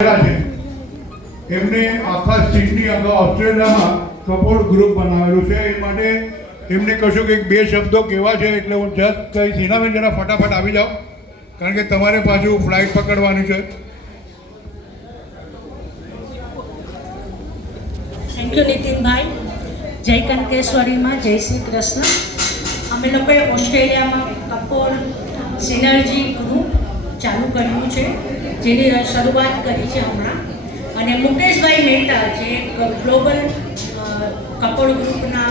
એમને આખા સિડની આખા ઓસ્ટ્રેલિયામાં કપોળ ગ્રુપ બનાવેલું છે. એ માટે એમને કશું કંઈક બે શબ્દો કહેવા છે, એટલે હું જસ્ટ કહીશ. હિનાબેન જરા ફટાફટ આવી જાઓ, કારણ કે તમારે પાછું ફ્લાઇટ પકડવાની છે. Thank you Nitinbhai. જય કંકેશ્વરીમાં જય શ્રી કૃષ્ણ. અમે લોકોએ ઓસ્ટ્રેલિયામાં કપોળ સિનર્જી ગ્રુપ ચાલુ કર્યું છે, જેની શરૂઆત કરી છે હમણાં. અને મુકેશભાઈ મહેતા જે ગ્લોબલ કપોળ ગ્રુપના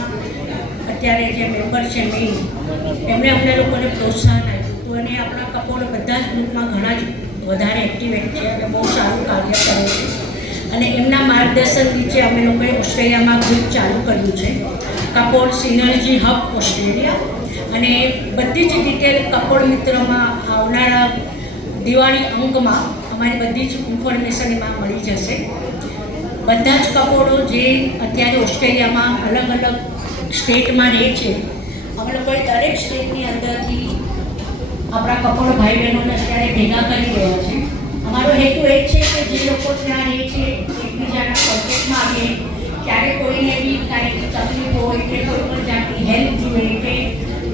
અત્યારે જે મેમ્બર છે મેઇન, એમણે અમને લોકોને પ્રોત્સાહન આપ્યું હતું. અને આપણા કપોળ બધા જ ગ્રુપમાં ઘણા જ વધારે એક્ટિવેટ છે અને બહુ સારું કાર્ય કરે છે. અને એમના માર્ગદર્શન નીચે અમે લોકોએ ઓસ્ટ્રેલિયામાં ગ્રુપ ચાલુ કર્યું છે, કપોળ સિનર્જી હબ ઓસ્ટ્રેલિયા. અને બધી જ ડિટેલ કપોળ મિત્રમાં આવનારા દિવાળી અંકમાં અમારી બધી જ ઇન્ફોર્મેશન એમાં મળી જશે. બધા જ કપોળો જે અત્યારે ઓસ્ટ્રેલિયામાં અલગ અલગ સ્ટેટમાં રહે છે, અમે લોકોએ દરેક સ્ટેટની અંદરથી આપણા કપોળ ભાઈ બહેનોને અત્યારે ભેગા કરી રહ્યા છે. અમારો હેતુ એ છે કે જે લોકો ત્યાં રહે છે એકબીજાના કોન્ટેક્ટમાં આવીએ, ક્યારે કોઈને બી કાંઈ તકલીફ હોય કે કોઈ પણ જાતની હેલ્પ જોઈએ કે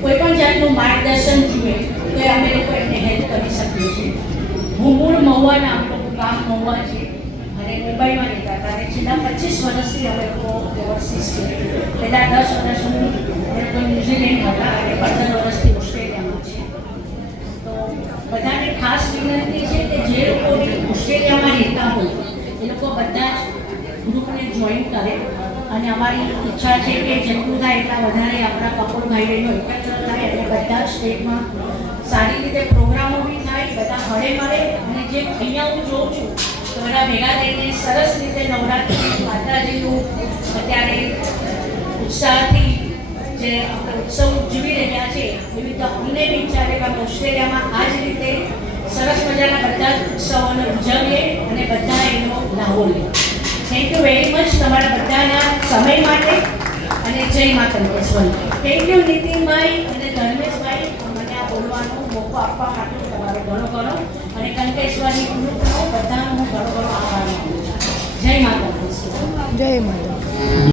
કોઈ પણ જાતનું માર્ગદર્શન જોઈએ તો અમે લોકો એમને હેલ્પ કરી શકીએ છીએ. હું મૂળ મહુવાના, આપણું ગામ મહુવા છે અને મુંબઈમાં રહેતા હતા. અને છેલ્લા 25 વર્ષથી અમે લોકો ઓવરસીઝ છે. પહેલાં 10 વર્ષ હું ન્યૂઝીલેન્ડ હતા અને 15 વર્ષથી ઓસ્ટ્રેલિયામાં છે. તો બધાને ખાસ વિનંતી છે કે જે લોકો ઓસ્ટ્રેલિયામાં રહેતા હોય એ લોકો બધા જ ગ્રુપને જોઈન કરે. અને અમારી ઈચ્છા છે કે જેટલું થાય એટલા વધારે આપણા કપોળ ભાઈ બહેનો એકત્ર થાય અને બધા જ સ્ટેટમાં સારી રીતે પ્રોગ્રામો બી થાય, બધા હળે મળે. અને જે અહીંયા હું જોઉં છું તો બધા ભેગા થઈને સરસ રીતે નવરાત્રિ માતાજીનું અત્યારે ઉત્સાહથી જે આપણે ઉત્સવ ઉજવી રહ્યા છે એવી રીતે અમને બી ઈચ્છા છે કે અમે ઓસ્ટ્રેલિયામાં આ જ રીતે સરસ મજાના બધા જ ઉત્સવોને ઉજવીએ અને બધા એનો લાભો લે. થેન્ક યુ વેરી મચ તમારા બધાના સમય માટે અને જય મા કંકેશ્વરી. થેન્ક યુ નીતિનભાઈ અને ધર્મેશભાઈ, મને આ બોલવાનો મોકો આપવા માટે તમારો ઘણો ઘણો અને કંકેશ્વરી ગ્રુપનો બધાનો હું ઘણો ઘણો આભાર માનું છું. જય મા કંકેશ્વરી. જય માતા.